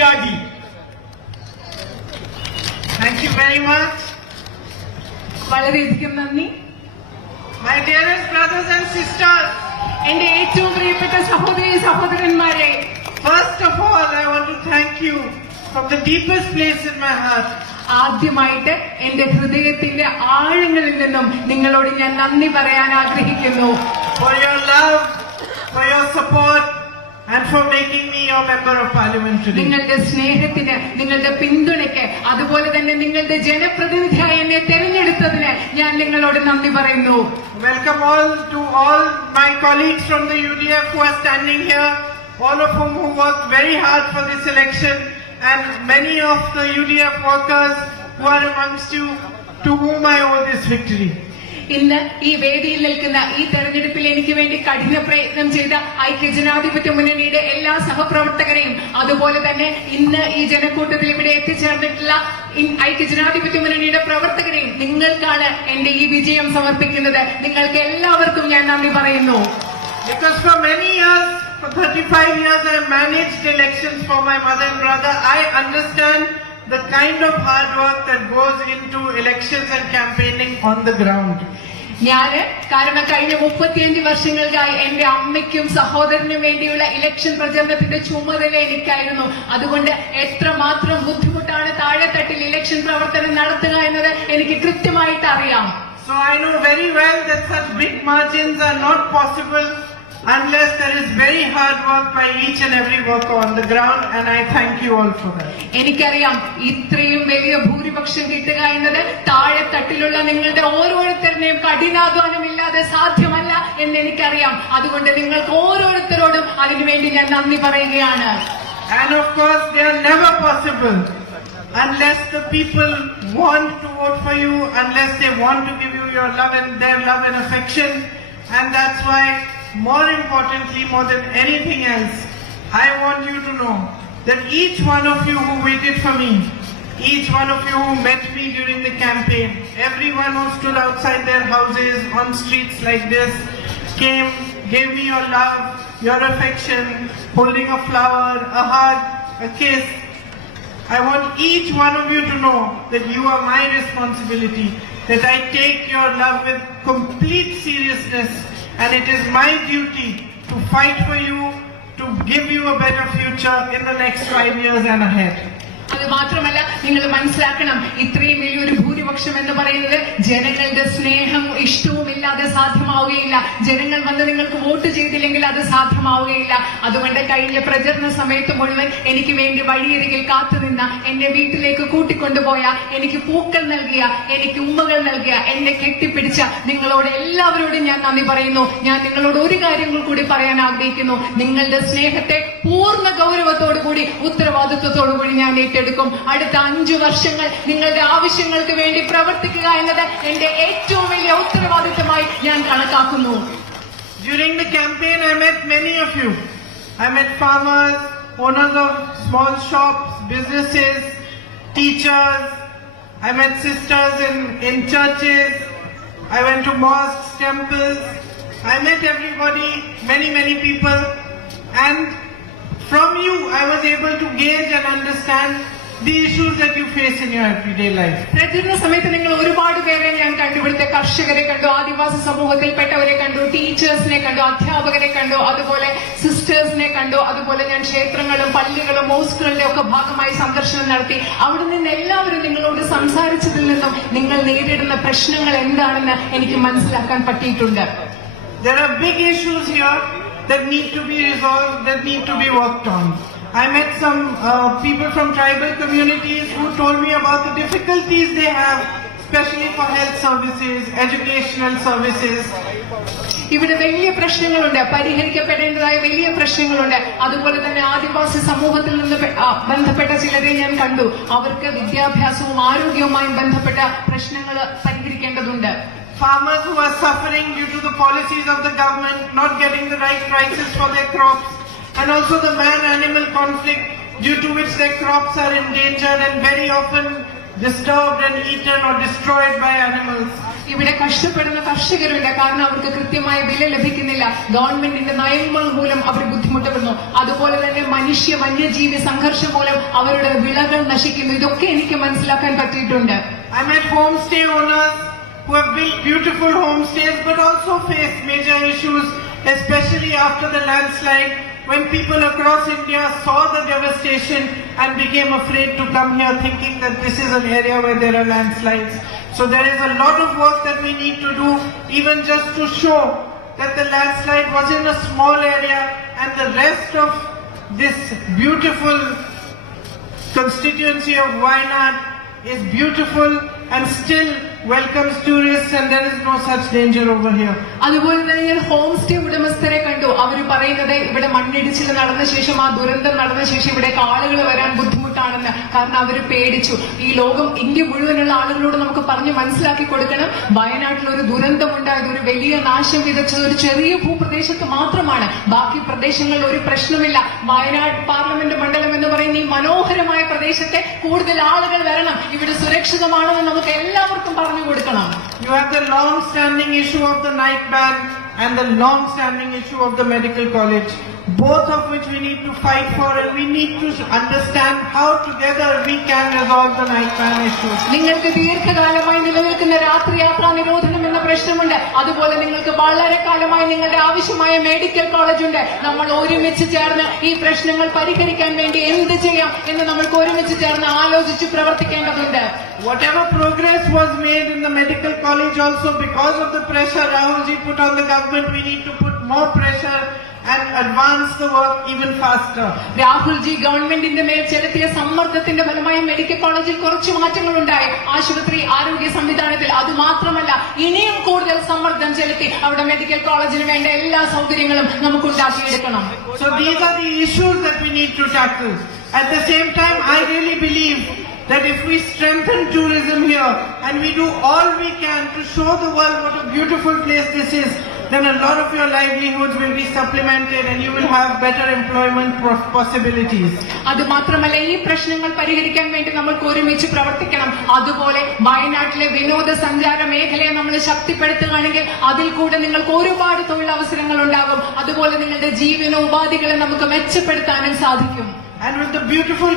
Gaji. Thank you very much. വളരെയധികം നന്ദി. My dearest brothers and sisters, എന്റെ ഏറ്റവും പ്രിയപ്പെട്ട സഹോദരി സഹോദരന്മാരെ, first of all, I want to thank you from the deepest place in my heart. ആദ്യമായിട്ട് എന്റെ ഹൃദയത്തിന്റെ ആഴങ്ങളിൽ നിന്നും നിങ്ങളോട് ഞാൻ നന്ദി പറയാൻ ആഗ്രഹിക്കുന്നു. For your love, for your support, and for making me your member of parliament today. നിങ്ങളുടെ സ്നേഹത്തിന്, നിങ്ങളുടെ പിന്തുണയ്ക്ക്, അതുപോലെ തന്നെ നിങ്ങളുടെ ജനപ്രതിനിധിയായി എന്നെ തെരഞ്ഞെടുത്തതിന് ഞാൻ നിങ്ങളോട് നന്ദി പറയുന്നു. Welcome to all my colleagues from the UDF who are standing here, all of whom who worked very hard for this election, and many of the UDF workers who are amongst you, to whom I owe this victory. ഇന്ന് ഈ വേദിയിൽ നിൽക്കുന്ന ഈ തെരഞ്ഞെടുപ്പിൽ എനിക്ക് വേണ്ടി കഠിന പ്രയത്നം ചെയ്ത ഐക്യജനാധിപത്യ മുന്നണിയുടെ എല്ലാ സഹപ്രവർത്തകരെയും, അതുപോലെ തന്നെ ഇന്ന് ഈ ജനക്കൂട്ടത്തിൽ ഇവിടെ എത്തിച്ചേർന്നിട്ടുള്ള ഐക്യജനാധിപത്യ മുന്നണിയുടെ പ്രവർത്തകരെയും നിങ്ങൾക്കാണ് എന്റെ ഈ വിജയം സമർപ്പിക്കുന്നത്. നിങ്ങൾക്ക് എല്ലാവർക്കും ഞാൻ നന്ദി പറയുന്നു. Because for many years, for 35 years, I managed elections for my mother and brother. I understand the kind of hard work that goes into elections and campaigning on the ground. കാരണം കഴിഞ്ഞ 35 വർഷങ്ങൾക്കായി എന്റെ അമ്മയ്ക്കും സഹോദരനും വേണ്ടിയുള്ള ഇലക്ഷൻ പ്രചരണത്തിന്റെ ചുമതല എനിക്കായിരുന്നു. അതുകൊണ്ട് എത്രമാത്രം ബുദ്ധിമുട്ടാണ് താഴെത്തട്ടിൽ ഇലക്ഷൻ പ്രവർത്തനം നടത്തുക എന്നത് എനിക്ക് കൃത്യമായിട്ട് അറിയാം. So I know very well that such big margins are not possible unless there is very hard work by each and every worker on the ground, and I thank you all for that. എനിക്കറിയാം ഇത്രയും വലിയ ഭൂരിപക്ഷം കിട്ടുക എന്നത് താഴെത്തട്ടിലുള്ള നിങ്ങളുടെ ഓരോരുത്തരുടെയും കഠിനാധ്വാനമില്ലാതെ സാധ്യമല്ല എന്ന് എനിക്കറിയാം. അതുകൊണ്ട് നിങ്ങൾക്ക് ഓരോരുത്തരോടും അതിനുവേണ്ടി ഞാൻ നന്ദി പറയുകയാണ്. And of course they are never possible unless the people want to vote for you, unless they want to give you your love and their love and affection. And that's why, more importantly, more than anything else, I want you to know that each one of you who waited for me, each one of you who met me during the campaign, everyone who stood outside their houses on streets like this, came, gave me your love, your affection, holding a flower, a hug, a kiss. I want each one of you to know that you are my responsibility, that I take your love with complete seriousness, and it is my duty to fight for you, to give you a better future in the next 5 years and ahead. അത് മാത്രമല്ല, നിങ്ങൾ മനസ്സിലാക്കണം, ഇത്രയും വലിയൊരു ഭൂരിപക്ഷം എന്ന് പറയുന്നത് ജനങ്ങളുടെ സ്നേഹം ഇഷ്ടവും ഇല്ലാതെ സാധ്യമാവുകയില്ല. ജനങ്ങൾ വന്ന് നിങ്ങൾക്ക് വോട്ട് ചെയ്തില്ലെങ്കിൽ അത് സാധ്യമാവുകയില്ല. അതുകൊണ്ട് കഴിഞ്ഞ പ്രചരണ സമയത്ത് മുഴുവൻ എനിക്ക് വേണ്ടി വഴിയരികിൽ കാത്തുനിന്ന, എന്നെ വീട്ടിലേക്ക് കൂട്ടിക്കൊണ്ടുപോയ, എനിക്ക് പൂക്കൾ നൽകിയ, എനിക്ക് ഉമ്മകൾ നൽകിയ, എന്നെ കെട്ടിപ്പിടിച്ച നിങ്ങളോട് എല്ലാവരോടും ഞാൻ നന്ദി പറയുന്നു. ഞാൻ നിങ്ങളോട് ഒരു കാര്യങ്ങൾ കൂടി പറയാൻ ആഗ്രഹിക്കുന്നു. നിങ്ങളുടെ സ്നേഹത്തെ പൂർണ്ണ ഗൗരവത്തോടുകൂടി, ഉത്തരവാദിത്വത്തോടുകൂടി ഞാൻ ഏറ്റെടുക്കും. അടുത്ത 5 വർഷങ്ങൾ നിങ്ങളുടെ ആവശ്യങ്ങൾക്ക് വേണ്ടി പ്രവർത്തിക്കുക എന്നത് എന്റെ ഏറ്റവും വലിയ ഉത്തരവാദിത്തമായി ഞാൻ കണക്കാക്കുന്നു. During the campaign, I met many of you. I met farmers, owners of small shops, businesses, teachers. I met sisters in churches. I went to mosques, temples. I met everybody, many people. And from you, I was able to gauge and understand the issues that you face in your everyday life. പ്രചരണ സമയത്ത് നിങ്ങൾ ഒരുപാട് പേരെ ഞാൻ കണ്ടു. ഇവിടുത്തെ കർഷകരെ കണ്ടു, ആദിവാസി സമൂഹത്തിൽപ്പെട്ടവരെ കണ്ടു, ടീച്ചേഴ്സിനെ കണ്ടു, അധ്യാപകരെ കണ്ടു, അതുപോലെ സിസ്റ്റേഴ്സിനെ കണ്ടു. അതുപോലെ ഞാൻ ക്ഷേത്രങ്ങളും പള്ളികളും മോസ്കുകളുടെ ഒക്കെ ഭാഗമായി സന്ദർശനം നടത്തി. അവിടെ നിന്ന് എല്ലാവരും നിങ്ങളോട് സംസാരിച്ചതിൽ നിന്നും നിങ്ങൾ നേരിടുന്ന പ്രശ്നങ്ങൾ എന്താണെന്ന് എനിക്ക് മനസ്സിലാക്കാൻ പറ്റിയിട്ടുണ്ട്. There are big issues here that need to be resolved, that need to be worked on. I met some people from tribal communities who told me about the difficulties they have, especially for health services, educational services. ഇവിടെ വലിയ പ്രശ്നങ്ങളുണ്ട്, പരിഹരിക്കപ്പെടേണ്ടതായ വലിയ പ്രശ്നങ്ങളുണ്ട്. അതുപോലെ തന്നെ ആദിവാസി സമൂഹത്തിൽ നിന്ന് ബന്ധപ്പെട്ട ചിലരെ ഞാൻ കണ്ടു. അവർക്ക് വിദ്യാഭ്യാസവും ആരോഗ്യവുമായും ബന്ധപ്പെട്ട പ്രശ്നങ്ങൾ പരിഹരിക്കേണ്ടതുണ്ട്. Farmers who are suffering due to the policies of the government, not getting the right prices for their crops, and also the man-animal conflict due to which their crops are endangered and very often disturbed and eaten or destroyed by animals. ഇവിടെ കഷ്ടപ്പെടുന്ന കർഷകരുണ്ട്, കാരണം അവർക്ക് കൃത്യമായ വില ലഭിക്കുന്നില്ല. ഗവൺമെന്റിന്റെ നയങ്ങൾ മൂലം അവർ ബുദ്ധിമുട്ടുന്നു. അതുപോലെ തന്നെ വന്യജീവി സംഘർഷം മൂലം അവരുടെ വിളകൾ നശിക്കുന്നു. ഇതൊക്കെ എനിക്ക് മനസ്സിലാക്കാൻ പറ്റിയിട്ടുണ്ട്. I met homestay owners who have built beautiful homestays but also faced major issues, especially after the landslide, when people across India saw the devastation and became afraid to come here, thinking that this is an area where there are landslides. So there is a lot of work that we need to do, even just to show that the landslide was in a small area and the rest of this beautiful constituency of Wayanad is beautiful and still welcomes tourists, and there is no such danger over here. അതുപോലെ തന്നെ ഞാൻ home stay ഉടമസ്ഥരെ കണ്ടു. അവർ പറയുന്നത് ഇവിടെ മണ്ണിടിച്ചിൽ നടന്ന ശേഷം, ആ ദുരന്തം നടന്ന ശേഷം ഇവിടേക്ക് ആളുകൾ വരാൻ ബുദ്ധിമുട്ടാണെന്ന്. കാരണം അവർ പേടിച്ചു. ഈ ലോകം, ഇന്ത്യ മുഴുവനുള്ള ആളുകളോട് നമുക്ക് പറഞ്ഞ് മനസ്സിലാക്കി കൊടുക്കണം, വയനാട്ടിൽ ഒരു ദുരന്തമുണ്ടായത്, ഒരു വലിയ നാശം വിതച്ചത് ഒരു ചെറിയ ഭൂപ്രദേശത്ത് മാത്രമാണ്. ബാക്കി പ്രദേശങ്ങളിൽ ഒരു പ്രശ്നമില്ല. വയനാട് പാർലമെന്റ് മണ്ഡലം എന്ന് പറയുന്ന ഈ മനോഹരമായ പ്രദേശത്തെ കൂടുതൽ ആളുകൾ വരണം, ഇവിടെ സുരക്ഷിതമാണെന്ന് നമുക്ക് എല്ലാവർക്കും പറഞ്ഞു കൊടുക്കണം. You have the long-standing issue of the night ban and the long-standing issue of the medical college, both of which we need to fight for, and we need to understand how together we can resolve the night ban issue. നിങ്ങൾക്ക് ദീർഘകാലമായി നിലനിൽക്കുന്ന രാത്രിയാത്രാ നിരോധനം എന്ന പ്രശ്നമുണ്ട്. അതുപോലെ നിങ്ങൾക്ക് വളരെ കാലമായി നിങ്ങളുടെ ആവശ്യമായ മെഡിക്കൽ കോളേജ് ഉണ്ട്. നമ്മൾ ഒരുമിച്ച് ചേർന്ന് ഈ പ്രശ്നങ്ങൾ പരിഹരിക്കാൻ വേണ്ടി എന്ത് ചെയ്യാം എന്ന് നമ്മൾക്ക് ഒരുമിച്ച് ചേർന്ന് ആലോചിച്ച് പ്രവർത്തിക്കേണ്ടതുണ്ട്. Whatever progress was made in the medical college also, because of the pressure Rahul ji put on the government, we need to put more pressure and advance the work even faster. Rahulji ഗവൺമെന്റിന്റെ മേൽ ചെലുത്തിയ സമ്മർദ്ദത്തിന്റെ ഫലമായി medical കോളേജിൽ കുറച്ച് മാറ്റങ്ങൾ ഉണ്ടായി, ആശുപത്രി ആരോഗ്യ സംവിധാനത്തിൽ. അതുമാത്രമല്ല, ഇനിയും കൂടുതൽ സമ്മർദ്ദം ചെലുത്തി അവിടെ മെഡിക്കൽ കോളേജിന് വേണ്ട എല്ലാ സൗകര്യങ്ങളും നമുക്ക് ഉണ്ടാക്കിയെടുക്കണം. So these are the issues that we need to tackle. At the same time, I really believe that if we strengthen tourism here and we do all we can to show the world what a beautiful place this is, then a lot of your livelihoods will be supplemented and you will have better employment possibilities. അതുമാത്രമല്ല, ഈ പ്രശ്നങ്ങൾ പരിഹരിക്കാൻ വേണ്ടി നമ്മൾക്ക് ഒരുമിച്ച് പ്രവർത്തിക്കണം. അതുപോലെ വയനാട്ടിലെ വിനോദസഞ്ചാര മേഖലയെ നമ്മൾ ശക്തിപ്പെടുത്തുകയാണെങ്കിൽ അതിൽ കൂടെ നിങ്ങൾക്ക് ഒരുപാട് തൊഴിലവസരങ്ങൾ ഉണ്ടാകും. അതുപോലെ നിങ്ങളുടെ ജീവനോപാധികളെ നമുക്ക് മെച്ചപ്പെടുത്താനും സാധിക്കും. And with the beautiful